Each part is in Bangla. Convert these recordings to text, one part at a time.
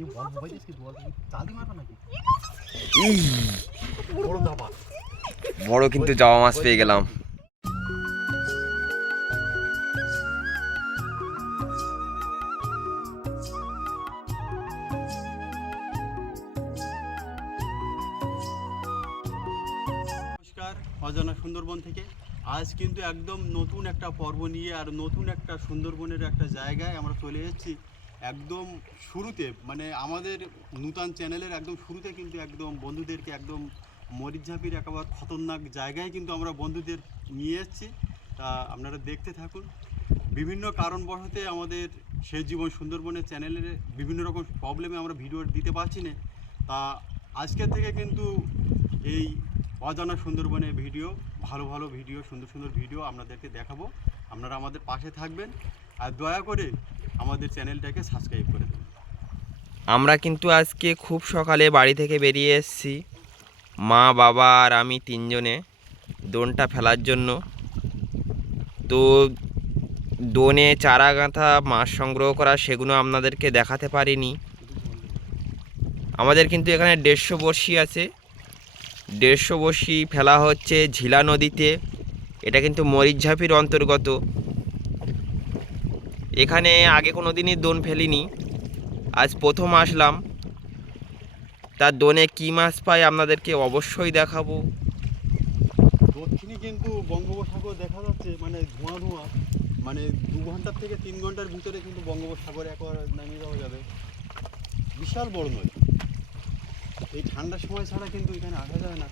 এই বল মোবাইল কি দোয়া চাল দি মারবা নাকি? বড় দাবা। বড় কিন্তু জামা মাছ পেয়ে গেলাম। অজানা সুন্দরবন থেকে। আজ কিন্তু একদম নতুন একটা পর্ব নিয়ে আর নতুন একটা সুন্দরবনের একটা জায়গায় আমরা চলে এসেছি। একদম শুরুতে মানে আমাদের নূতন চ্যানেলের একদম শুরুতে কিন্তু একদম বন্ধুদেরকে একদম মরিচঝাপির একেবারে খতরনাক জায়গায় কিন্তু আমরা বন্ধুদের নিয়ে এসেছি। তা আপনারা দেখতে থাকুন। বিভিন্ন কারণবশতে আমাদের সেই জীবন সুন্দরবনের চ্যানেলের বিভিন্ন রকম প্রবলেমে আমরা ভিডিও দিতে পারছি না। তা আজকের থেকে কিন্তু এই অজানা সুন্দরবনে ভিডিও, ভালো ভালো ভিডিও, সুন্দর সুন্দর ভিডিও আপনাদেরকে দেখাবো। আপনারা আমাদের পাশে থাকবেন। আর দয়া করে আমাদের চ্যানেলটাকে সাবস্ক্রাইব করে দেবেন। আমরা কিন্তু আজকে খুব সকালে বাড়ি থেকে বেরিয়ে এসেছি। মা, বাবা আর আমি তিনজনে দোনটা ফেলার জন্য। তো দোনে চারা গাঁথা মাছ সংগ্রহ করা সেগুলো আপনাদেরকে দেখাতে পারিনি। আমাদের কিন্তু এখানে দেড়শো বড়শি আছে। দেড়শো বড়শি ফেলা হচ্ছে ঝিলা নদীতে। এটা কিন্তু মরিচঝাপির অন্তর্গত। এখানে আগে কোনো দিনই দোন ফেলিনি। আজ প্রথম আসলাম। তার দোনে কী মাছ পাই আপনাদেরকে অবশ্যই দেখাবো। দক্ষিণে কিন্তু বঙ্গোপসাগর দেখা যাচ্ছে মানে ধোঁয়া ধোঁয়া মানে দু ঘণ্টার থেকে তিন ঘণ্টার ভিতরে কিন্তু বঙ্গোপসাগরে একবার নামিয়ে দেওয়া যাবে। বিশাল বড় নয় এই ঠান্ডার সময় ছাড়া কিন্তু এখানে আসা যায় না।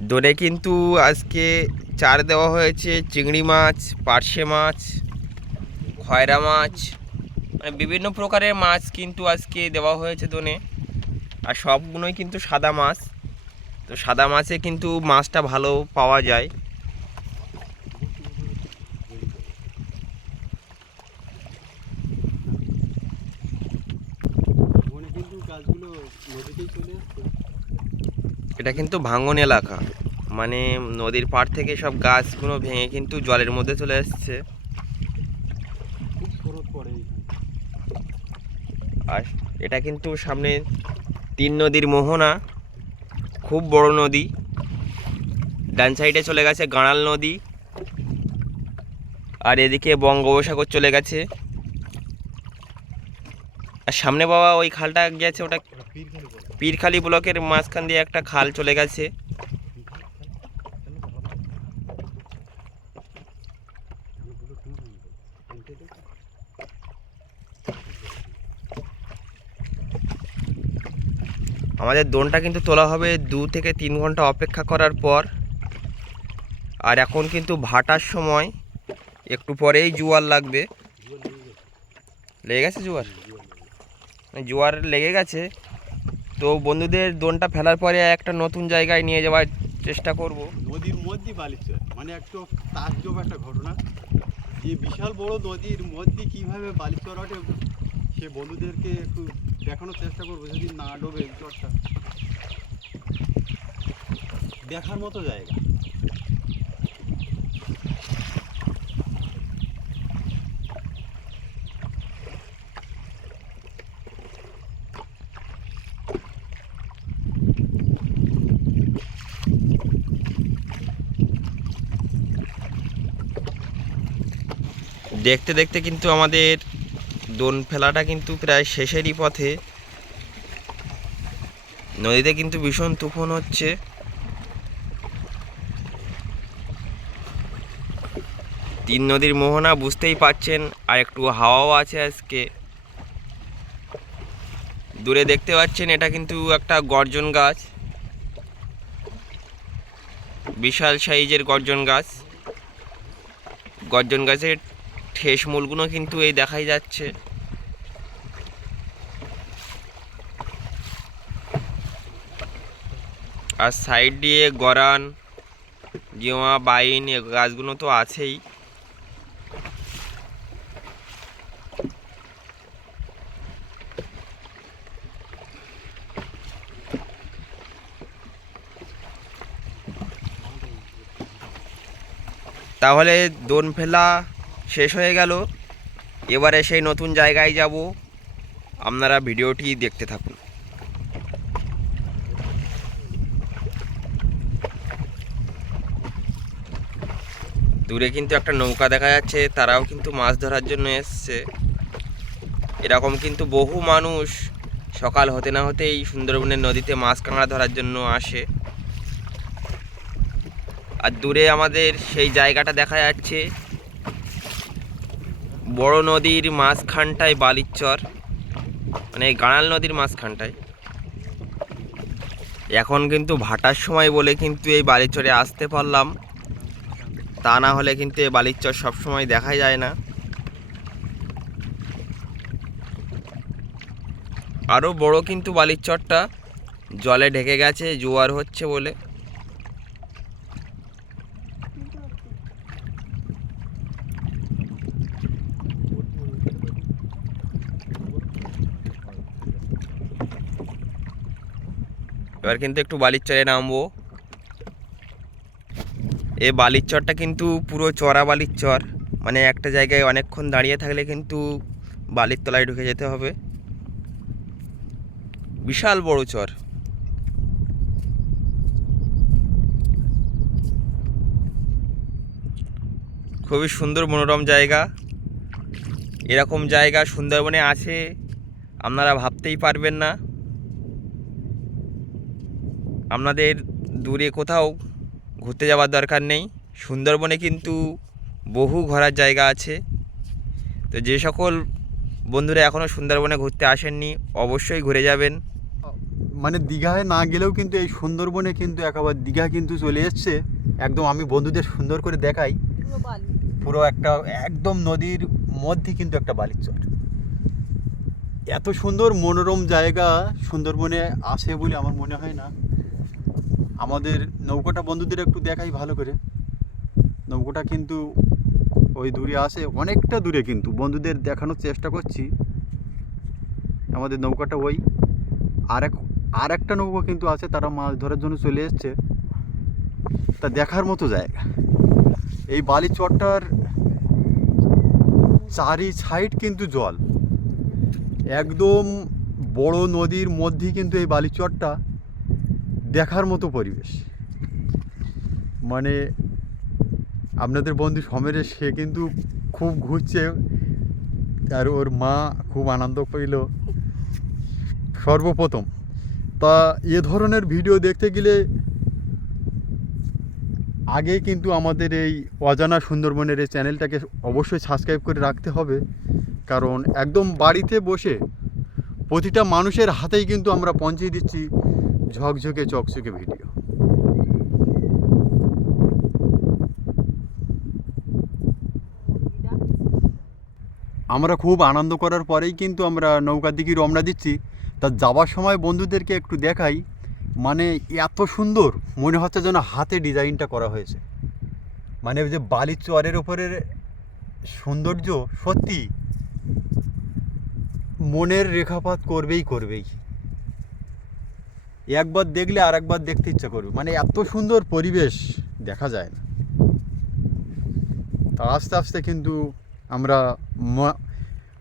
দোনে কিন্তু আজকে চার দেওয়া হয়েছে, চিংড়ি মাছ, পার্শে মাছ, খয়রা মাছ মানে বিভিন্ন প্রকারের মাছ কিন্তু আজকে দেওয়া হয়েছে দোনে আর সবগুলোই কিন্তু সাদা মাছ। তো সাদা মাছে কিন্তু মাছটা ভালো পাওয়া যায় ওখানে কিন্তু গাছগুলো নদীতেই চলে আসছে এটা কিন্তু ভাঙন এলাকা। মানে নদীর পাড় থেকে সব গাছগুলো ভেঙে কিন্তু জলের মধ্যে চলে এসছে। আর এটা কিন্তু সামনে তিন নদীর মোহনা, খুব বড় নদী। ডান সাইডে চলে গেছে গাঁড়াল নদী। আর এদিকে বঙ্গোপসাগর চলে গেছে। আর সামনে বাবা ওই খালটা গেছে ওটা পীরখালি ব্লকের মাঝখান দিয়ে একটা খাল চলে গেছে। আমাদের দোনটা কিন্তু তোলা হবে দু থেকে তিন ঘণ্টা অপেক্ষা করার পর। আর এখন কিন্তু ভাটার সময়, একটু পরেই জোয়ার লাগবে। লেগে গেছে জোয়ার? জোয়ার লেগে গেছে। তো বন্ধুদের দোনটা ফেলার পরে একটা নতুন জায়গায় নিয়ে যাওয়ার চেষ্টা করব। নদীর মধ্যে বালিচর মানে একটু তাজ্জব একটা ঘটনা। যে বিশাল বড় নদীর মধ্যে কীভাবে বালিচর ওঠে, সে বন্ধুদেরকে একটু দেখানোর চেষ্টা করব যদি না ডোবে চরটা। দেখার মতো জায়গা। দেখতে দেখতে কিন্তু আমাদের দোন ফেলাটা কিন্তু প্রায় শেষেরই পথে। নদীতে কিন্তু ভীষণ তুফান হচ্ছে। তিন নদীর মোহনা বুঝতেই পাচ্ছেন, আর একটু হাওয়াও আছে আজকে। দূরে দেখতে পাচ্ছেন, এটা কিন্তু একটা গর্জন গাছ। বিশাল সাইজের গর্জন গাছ। গর্জন গাছের ঠেস মূলগুলো কিন্তু এই দেখাই যাচ্ছে। আর সাইড দিয়ে গরান, গেওয়া, বাইন, এ গাছগুলো তো আছেই। তাহলে দোন ফেলা শেষ হয়ে গেল। এবারে সেই নতুন জায়গায় যাব। আপনারা ভিডিওটি দেখতে থাকুন। দূরে কিন্তু একটা নৌকা দেখা যাচ্ছে, তারাও কিন্তু মাছ ধরার জন্য এসছে। এরকম কিন্তু বহু মানুষ সকাল হতে না হতেই সুন্দরবনের নদীতে মাছ কাঁকড়া ধরার জন্য আসে। আর দূরে আমাদের সেই জায়গাটা দেখা যাচ্ছে। বড় নদীর মাঝখানটায় বালির চর মানে গাঁড়াল নদীর মাঝখানটায়। এখন কিন্তু ভাটার সময় বলে কিন্তু এই বালিচরে আসতে পারলাম। তা না হলে কিন্তু এই বালির চর সবসময় দেখা যায় না। আরও বড় কিন্তু বালির চরটা জলে ঢেকে গেছে, জোয়ার হচ্ছে বলে। এবার কিন্তু একটু বালির চরে নামবো। এই বালির চরটা কিন্তু পুরো চড়া বালির চর মানে একটা জায়গায় অনেকক্ষণ দাঁড়িয়ে থাকলে কিন্তু বালির তলায় ঢুকে যেতে হবে। বিশাল বড় চর। খুবই সুন্দর মনোরম জায়গা। এরকম জায়গা সুন্দরবনে আছে, আপনারা ভাবতেই পারবেন না। আপনাদের দূরে কোথাও ঘুরতে যাওয়ার দরকার নেই। সুন্দরবনে কিন্তু বহু ঘোরার জায়গা আছে। তো যে সকল বন্ধুরা এখনও সুন্দরবনে ঘুরতে আসেননি অবশ্যই ঘুরে যাবেন। মানে দীঘায় না গেলেও কিন্তু এই সুন্দরবনে কিন্তু একেবারে দীঘা কিন্তু চলে এসছে। একদম আমি বন্ধুদের সুন্দর করে দেখাই। পুরো পুরো একটা একদম নদীর মধ্যে কিন্তু একটা বালির চর। এত সুন্দর মনোরম জায়গা সুন্দরবনে আসে বলে আমার মনে হয় না। আমাদের নৌকাটা বন্ধুদের একটু দেখাই ভালো করে। নৌকাটা কিন্তু ওই দূরে আসে, অনেকটা দূরে কিন্তু। বন্ধুদের দেখানোর চেষ্টা করছি। আমাদের নৌকাটা ওই আর এক, আর একটা নৌকা কিন্তু আছে, তারা মাছ ধরার জন্য চলে এসছে। তা দেখার মতো জায়গা। এই বালি চরটার চারি সাইড কিন্তু জল। একদম বড় নদীর মধ্যেই কিন্তু এই বালিচরটা। দেখার মতো পরিবেশ। মানে আপনাদের বন্ধু সমেরে সে কিন্তু খুব ঘুরছে আর ওর মা খুব আনন্দ পেল। সর্বপ্রথম। তা এ ধরনের ভিডিও দেখতে গেলে আগে কিন্তু আমাদের এই অজানা সুন্দরবনের এই চ্যানেলটাকে অবশ্যই সাবস্ক্রাইব করে রাখতে হবে। কারণ একদম বাড়িতে বসে প্রতিটা মানুষের হাতেই কিন্তু আমরা পৌঁছে দিচ্ছি। ঝকঝকে চকচকে ভিডিও। আমরা খুব আনন্দ করার পরেই কিন্তু আমরা নৌকার দিকে রওনা দিচ্ছি। তা যাওয়ার সময় বন্ধুদেরকে একটু দেখাই মানে এত সুন্দর, মনে হচ্ছে যেন হাতে ডিজাইনটা করা হয়েছে। মানে যে বালির চরের ওপরের সৌন্দর্য সত্যি মনের রেখাপাত করবেই করবেই। একবার দেখলে আর একবার দেখতে ইচ্ছা করবে। মানে এত সুন্দর পরিবেশ দেখা যায় না। তা আস্তে আস্তে কিন্তু আমরা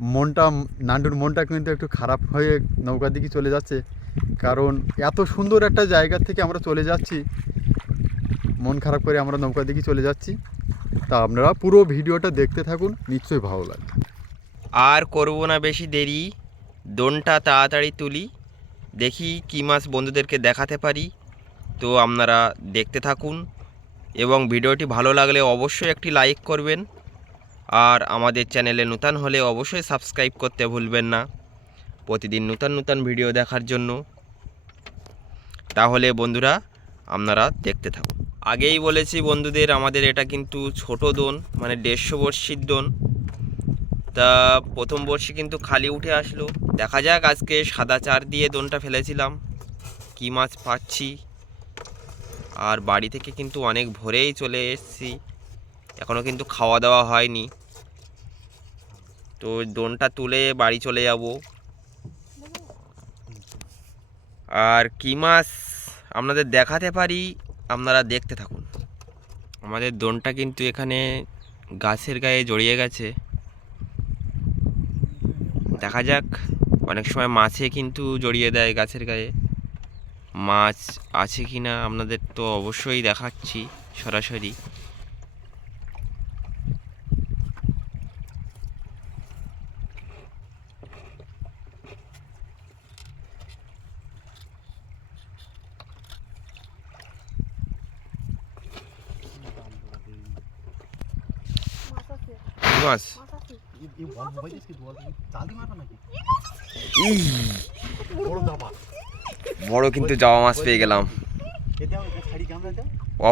মনটা নান্ডুর মনটা কিন্তু একটু খারাপ হয়ে নৌকার দিকে চলে যাচ্ছে। কারণ এত সুন্দর একটা জায়গা থেকে আমরা চলে যাচ্ছি। মন খারাপ করে আমরা নৌকার দিকে চলে যাচ্ছি। তা আপনারা পুরো ভিডিওটা দেখতে থাকুন, নিশ্চয়ই ভালো লাগবে। আর করব না বেশি দেরি। দোনটা তাড়াতাড়ি তুলি। দেখি কী মাছ বন্ধুদেরকে দেখাতে পারি। তো আপনারা দেখতে থাকুন এবং ভিডিওটি ভালো লাগলে অবশ্যই একটি লাইক করবেন। আর আমাদের চ্যানেলে নূতন হলে অবশ্যই সাবস্ক্রাইব করতে ভুলবেন না। প্রতিদিন নূতন নূতন ভিডিও দেখার জন্য। তাহলে বন্ধুরা, আপনারা দেখতে থাকুন। আগেই বলেছি বন্ধুদের, আমাদের এটা কিন্তু ছোট দোন মানে দেড়শো বর্ষির দোন। তা প্রথম বর্ষে কিন্তু খালি উঠে আসলো। দেখা যাক আজকে সাদা চার দিয়ে দোনটা ফেলেছিলাম। কী মাছ পাচ্ছি? আর বাড়ি থেকে কিন্তু অনেক ভোরেই চলে এসেছি। এখনও কিন্তু খাওয়া দাওয়া হয়নি। তো দোনটা তুলে বাড়ি চলে যাব। আর কী মাছ আপনাদের দেখাতে পারি, আপনারা দেখতে থাকুন। আমাদের দোনটা কিন্তু এখানে গাছের গায়ে জড়িয়ে গেছে। দেখা যাক। অনেক সময় মাছে কিন্তু জড়িয়ে দেয় গাছের গায়ে। মাছ আছে কি না আপনাদের তো অবশ্যই দেখাচ্ছি সরাসরি কি মাছ এই- এই অল্প বয়সে আজকে দু আলু চাল দিয়ে মারবে নাকি বড় কিন্তু জাওয়া মাছ পেয়ে গেলাম।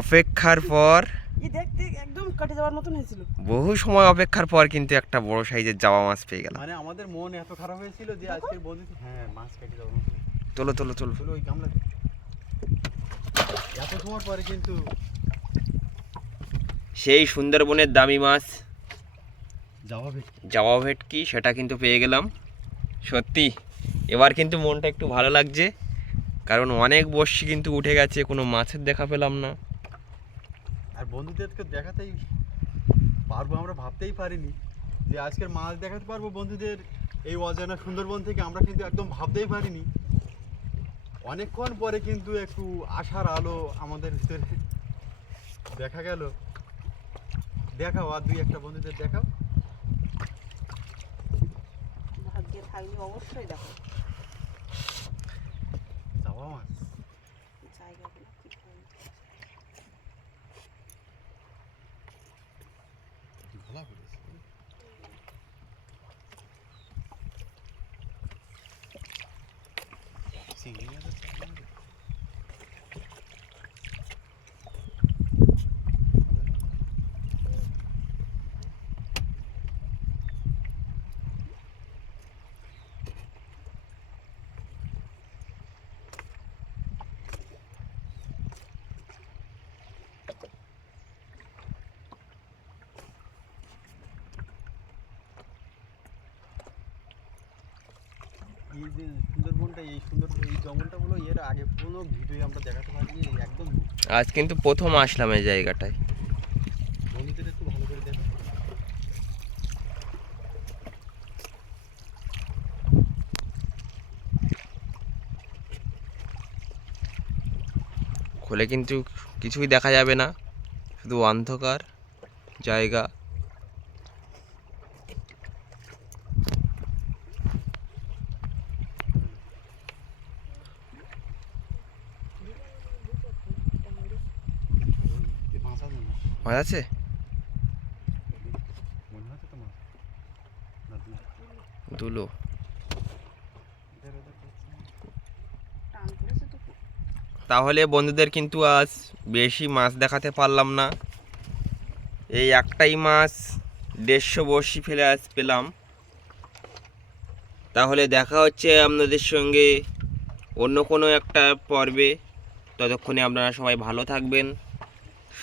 অপেক্ষার পর ই দেখতে একদম কাটে যাওয়ার মতন হয়েছিল। বহু সময় অপেক্ষার পর কিন্তু একটা বড় সাইজের জাওয়া মাছ পেয়ে গেলাম। মানে আমাদের মন এত খারাপ হয়েছিল যে আজকের বন্ধু হ্যাঁ মাছ কেটে যাব তোলো তোলো চলো ওই গামলা দে। এত সময় পরে কিন্তু সেই সুন্দরবনের দামি মাছ জাওয়া ভেটকি সেটা কিন্তু পেয়ে গেলাম। সত্যি এবার কিন্তু মনটা একটু ভালো লাগছে কারণ অনেক বর্ষি কিন্তু উঠে গেছে কোনো মাছের দেখা পেলাম না। আর বন্ধুদেরকে দেখাতেই পারব আমরা ভাবতেই পারিনি যে আজকের মাছ দেখাতে পারব বন্ধুদের এই অজানা সুন্দরবন থেকে আমরা কিন্তু একদম ভাবতেই পারিনি। অনেকক্ষণ পরে কিন্তু একটু আশার আলো আমাদের ভিতরে দেখা গেল। দেখাও আর দুই একটা বন্ধুদের দেখাও। থাকলে অবশ্যই দেখো যাওয়া মাছ জায়গাগুলো কি সুন্দর। ভালো করেছে চিংড়ি মাছ আছে আপনাদের? এই যে সুন্দরবনটা এই সুন্দর এই জঙ্গলটা হলো এর আগে কোনো ভিডিও আমরা দেখাতে পারিনি একদম আজ কিন্তু প্রথম আসলাম এই জায়গাটায়। বন্ধুদের একটু ভালো করে দেখো। খোলে কিন্তু কিছুই দেখা যাবে না শুধু অন্ধকার জায়গা এই মাছ আছে না? মাছ আছে? দুলো। তাহলে বন্ধুদের কিন্তু আজ বেশি মাছ দেখাতে পারলাম না। এই একটাই মাছ দেড়শো বড়শি ফেলে আজ পেলাম। তাহলে দেখা হচ্ছে আপনাদের সঙ্গে অন্য কোনো একটা পর্বে। ততক্ষণে আপনারা সবাই ভালো থাকবেন।